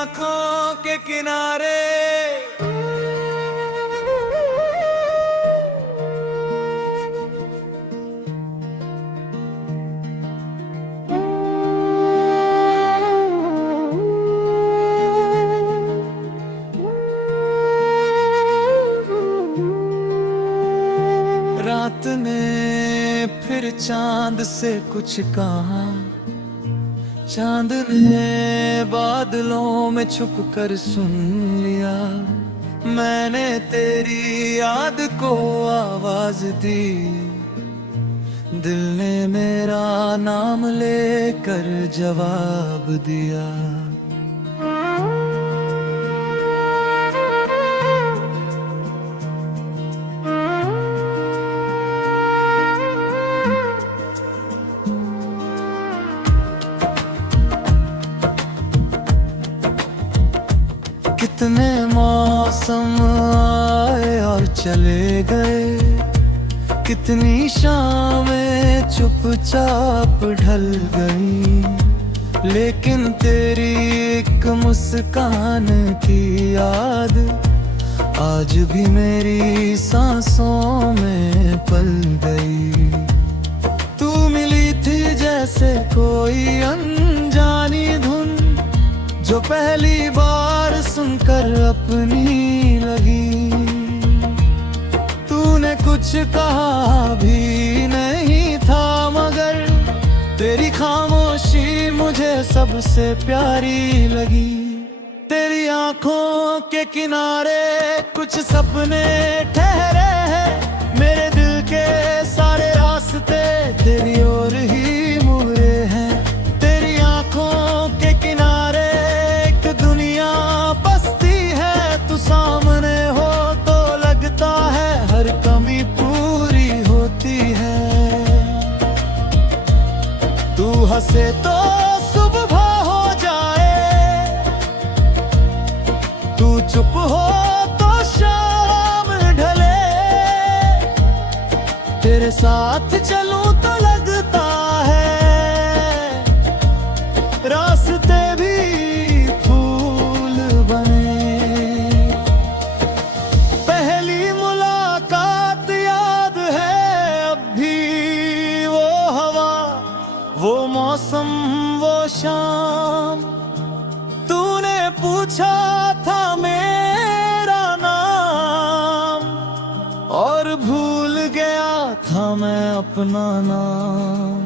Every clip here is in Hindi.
आंखों के किनारे रात ने फिर चांद से कुछ कहा, चांद ने बादलों में छुप कर सुन लिया। मैंने तेरी याद को आवाज दी, दिल ने मेरा नाम लेकर जवाब दिया। कितने मौसम आए और चले गए, कितनी शामें चुपचाप ढल गई, लेकिन तेरी एक मुस्कान की याद आज भी मेरी सांसों में पल गई। तू मिली थी जैसे कोई अनजानी धुन, जो पहली बार सुनकर अपनी लगी। तूने कुछ कहा भी नहीं था, मगर तेरी खामोशी मुझे सबसे प्यारी लगी। तेरी आंखों के किनारे कुछ सपने ठहरे हैं, मेरे दिल के सारे रास्ते तेरी ओर ही मुड़े हैं। तेरी आंखों के किनारे दुनिया बसती है, तू सामने हो तो लगता है हर कमी पूरी होती है। तू हंसे तो सुबह हो जाए, तू चुप हो तो शाम ढले। तेरे साथ चलूं तो लगता है रास्ते भी वो मौसम वो शाम। तूने पूछा था मेरा नाम और भूल गया था मैं अपना नाम।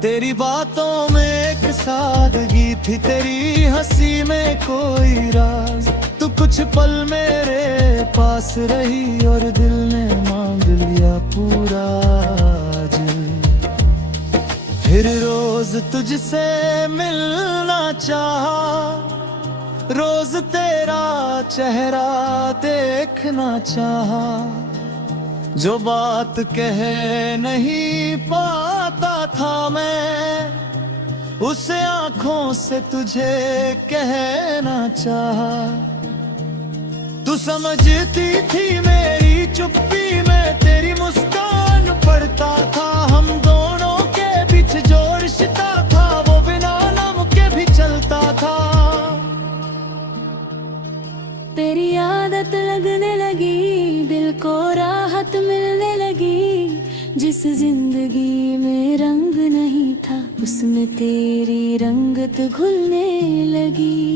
तेरी बातों में एक सादगी थी, तेरी हंसी में कोई राज। तू कुछ पल मेरे पास रही और दिल ने मांग लिया पूरा दिल। फिर रोज तुझसे मिलना चाहा, रोज तेरा चेहरा देखना चाहा। जो बात कह नहीं पाता था मैं, उसे आंखों से तुझे कहना चाहा। तू समझती थी मेरी चुप्पी में, तेरी मुस्कान पड़ता था हम दोनों के बीच जो रिश्ता था, वो बिना नाम के भी चलता था। तेरी आदत लगने लगी, दिल को राहत मिलने लगी। जिस जिंदगी में रंग नहीं था, उसमें तेरी रंगत घुलने लगी।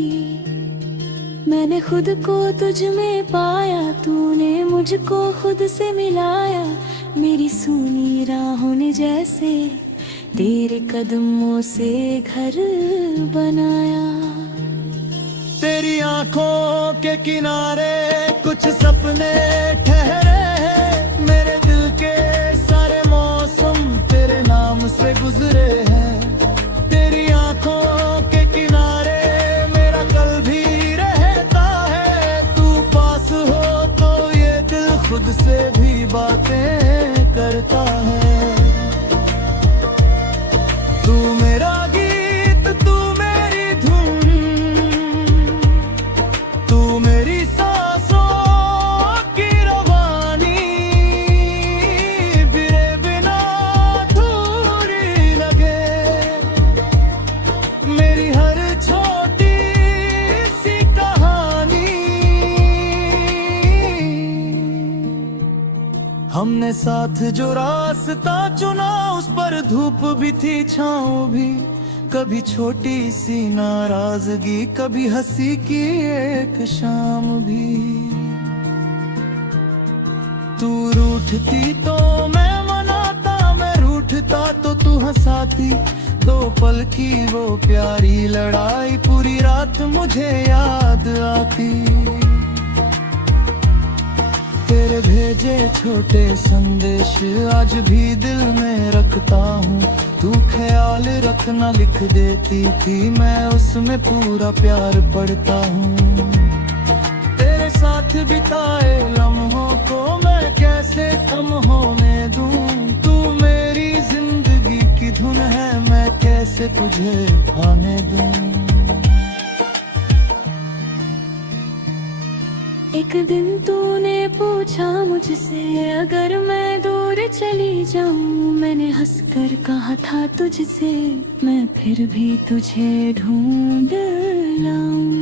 मैंने खुद को तुझ में पाया, तूने मुझको खुद से मिलाया। मेरी सूनी राहों ने जैसे तेरे कदमों से घर बनाया। तेरी आंखों के किनारे कुछ सपने ठहरे हैं, मेरे दिल के सारे मौसम तेरे नाम से गुजरे हैं। तेरी आंखों के किनारे मेरा कल भी रहता है, तू पास हो तो ये दिल खुद से भी बातें करता है। तू मेरा गीत, तू मेरी धुन, तू मेरी सांसों की रवानी। बिरे बिना अधूरी लगे मेरी हर छोटी हमने साथ जो रास्ता चुना, उस पर धूप भी थी छाँव भी, कभी छोटी सी नाराजगी, कभी हंसी की एक शाम भी। तू रूठती तो मैं मनाता, मैं रूठता तो तू हंसाती, दो पल की वो प्यारी लड़ाई पूरी रात मुझे याद आती। तेरे भेजे छोटे संदेश आज भी दिल में रखता हूँ, तू ख्याल रखना लिख देती थी, मैं उसमें पूरा प्यार पढ़ता हूँ। तेरे साथ बिताए लम्हों को मैं कैसे कम होने दूँ, तू मेरी जिंदगी की धुन है, मैं कैसे तुझे आने दूँ। एक दिन तूने पूछा मुझसे अगर मैं दूर चली जाऊं, मैंने हंसकर कहा था तुझसे मैं फिर भी तुझे ढूंढ लाऊं।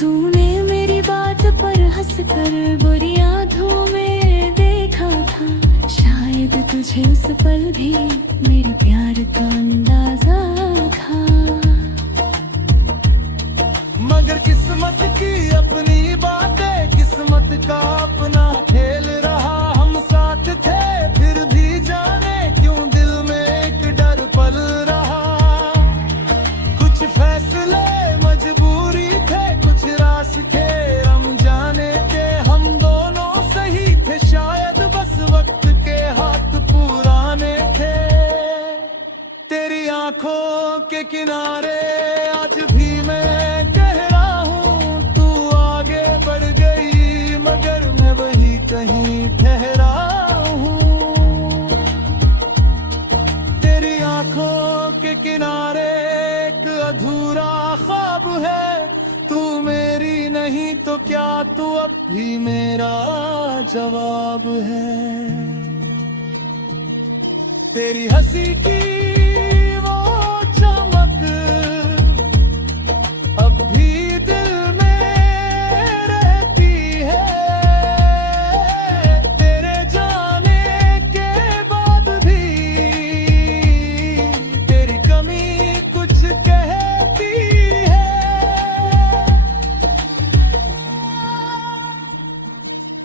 तूने मेरी बात पर हंसकर बुरी आंखों में देखा था, शायद तुझे उस पल भी मेरे प्यार का अंदाजा था। मगर किस्मत की अपनी बातें, किस्मत का अपना खेल रहा, हम साथ थे फिर भी जाने क्यों दिल में एक डर पल रहा। कुछ फैसले मजबूरी थे, कुछ रास्ते हम जाने थे, हम दोनों सही थे शायद बस वक्त के हाथ पुराने थे। तेरी आंखों के किनारे आज भी मैं कह रहा हूँ, तू आगे बढ़ गई मगर मैं वही कहीं ठहरा हूँ। तेरी आंखों के किनारे एक अधूरा ख्वाब है, तू मेरी नहीं तो क्या तू अब भी मेरा जवाब है। तेरी हंसी की वो चमक अब भी दिल में रहती है, तेरे जाने के बाद भी तेरी कमी कुछ कहती है।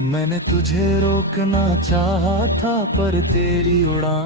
मैंने तुझे रोकना चाहा था पर तेरी उड़ान